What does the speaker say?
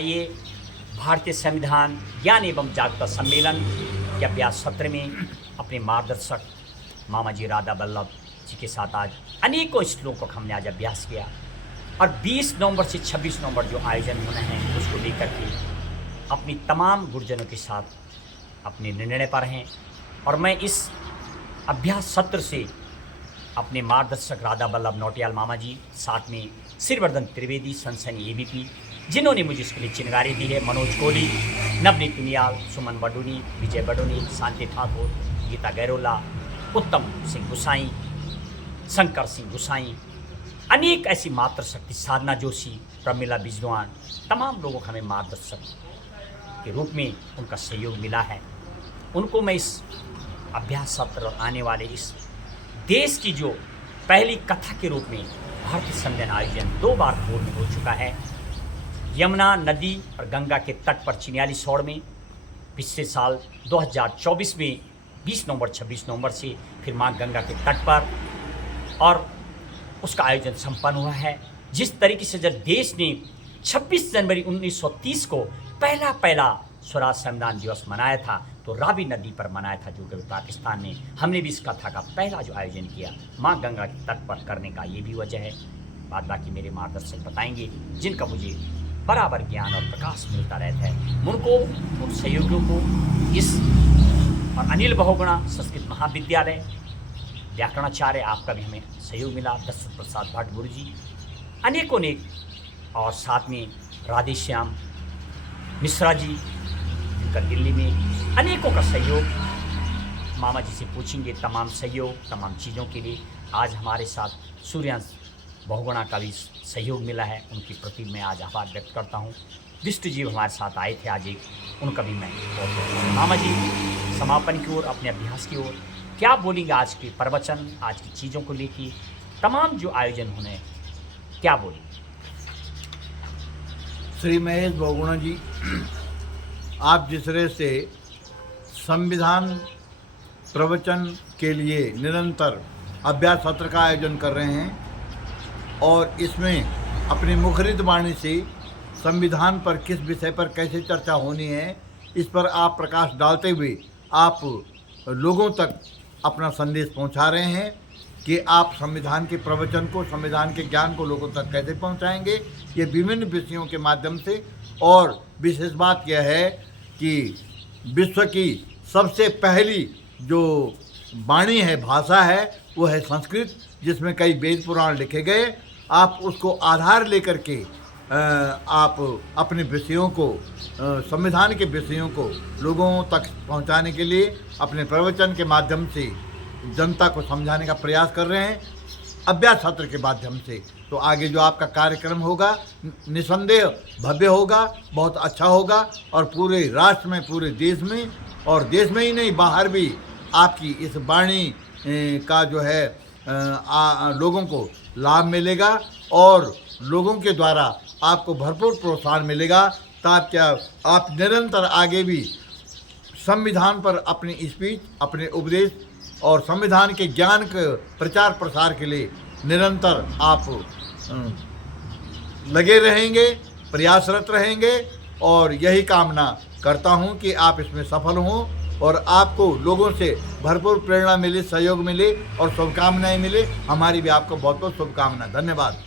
ये भारतीय संविधान ज्ञान एवं जागरूकता सम्मेलन के अभ्यास सत्र में अपने मार्गदर्शक मामा जी राधा वल्लभ जी के साथ आज अनेकों श्लोकों का हमने आज अभ्यास किया और 20 नवंबर से 26 नवंबर जो आयोजन होना है उसको लेकर के अपनी तमाम गुरुजनों के साथ अपने निर्णय पर हैं। और मैं इस अभ्यास सत्र से अपने मार्गदर्शक राधा वल्लभ नौटियाल मामा जी, साथ में श्रीवर्धन त्रिवेदी सनसनी एबीपी, जिन्होंने मुझे इसके लिए चिंगारी दी है, मनोज कोहली, नवनीत पुनियाल, सुमन बडूनी, विजय बडूनी, शांति ठाकुर, गीता गैरोला, उत्तम सिंह गुसाई, शंकर सिंह गुसाई, अनेक ऐसी मातृशक्ति, साधना जोशी, प्रमिला बिजवान, तमाम लोगों को हमें मार्गदर्शक के रूप में उनका सहयोग मिला है। उनको मैं इस अभ्यास सत्र आने वाले इस देश की जो पहली कथा के रूप में भारतीय संविधान आयोजन 2 बार पूर्ण हो चुका है। यमुना नदी और गंगा के तट पर चिन्याली सौड़ में पिछले साल 2024 में 20 नवंबर 26 नवंबर से फिर माँ गंगा के तट पर और उसका आयोजन संपन्न हुआ है। जिस तरीके से जब देश ने 26 जनवरी 1930 को पहला स्वराज संविधान दिवस मनाया था तो रावी नदी पर मनाया था, जो कि पाकिस्तान ने, हमने भी इस कथा का पहला जो आयोजन किया माँ गंगा के तट पर करने का ये भी वजह है। बाद बाकी मेरे मार्गदर्शक बताएंगे, जिनका मुझे बराबर ज्ञान और प्रकाश मिलता रहता है। उनको, उन सहयोगियों को, इस और अनिल बहुगुणा संस्कृत महाविद्यालय व्याकरणाचार्य, आपका भी हमें सहयोग मिला, दशरथ प्रसाद भट्ट गुरु जी, अनेकों ने, और साथ में राधेश्याम मिश्रा जी, जिनका दिल्ली में अनेकों का सहयोग, मामा जी से पूछेंगे तमाम सहयोग, तमाम चीज़ों के लिए। आज हमारे साथ सूर्यांश बहुगुणा का भी सहयोग मिला है, उनके प्रति मैं आज आभार व्यक्त करता हूँ। विष्णु जी हमारे साथ आए थे आज एक, उनका भी मैं बहुत। मामा जी समापन की ओर, अपने अभ्यास की ओर क्या बोलेंगे? आज के प्रवचन, आज की चीज़ों को लेकर, तमाम जो आयोजन होने, क्या बोलेंगे? श्री महेश बहुगुणा जी, आप जिस तरह से संविधान प्रवचन के लिए निरंतर अभ्यास सत्र का आयोजन कर रहे हैं और इसमें अपनी मुखरित वाणी से संविधान पर किस विषय पर कैसे चर्चा होनी है, इस पर आप प्रकाश डालते हुए आप लोगों तक अपना संदेश पहुंचा रहे हैं कि आप संविधान के प्रवचन को, संविधान के ज्ञान को लोगों तक कैसे पहुंचाएंगे, ये विभिन्न विषयों के माध्यम से। और विशेष बात यह है कि विश्व की सबसे पहली जो वाणी है, भाषा है, वो है संस्कृत, जिसमें कई वेद पुराण लिखे गए। आप उसको आधार लेकर के आप अपने विषयों को, संविधान के विषयों को लोगों तक पहुंचाने के लिए अपने प्रवचन के माध्यम से जनता को समझाने का प्रयास कर रहे हैं, अभ्यास सत्र के माध्यम से। तो आगे जो आपका कार्यक्रम होगा निसंदेह भव्य होगा, बहुत अच्छा होगा और पूरे राष्ट्र में, पूरे देश में, और देश में ही नहीं बाहर भी आपकी इस वाणी का जो है लोगों को लाभ मिलेगा और लोगों के द्वारा आपको भरपूर प्रोत्साहन मिलेगा, ताकि आप निरंतर आगे भी संविधान पर अपनी स्पीच, अपने उपदेश और संविधान के ज्ञान के प्रचार प्रसार के लिए निरंतर आप लगे रहेंगे, प्रयासरत रहेंगे। और यही कामना करता हूं कि आप इसमें सफल हों और आपको लोगों से भरपूर प्रेरणा मिले, सहयोग मिले और शुभकामनाएं मिले। हमारी भी आपको बहुत बहुत शुभकामनाएं। धन्यवाद।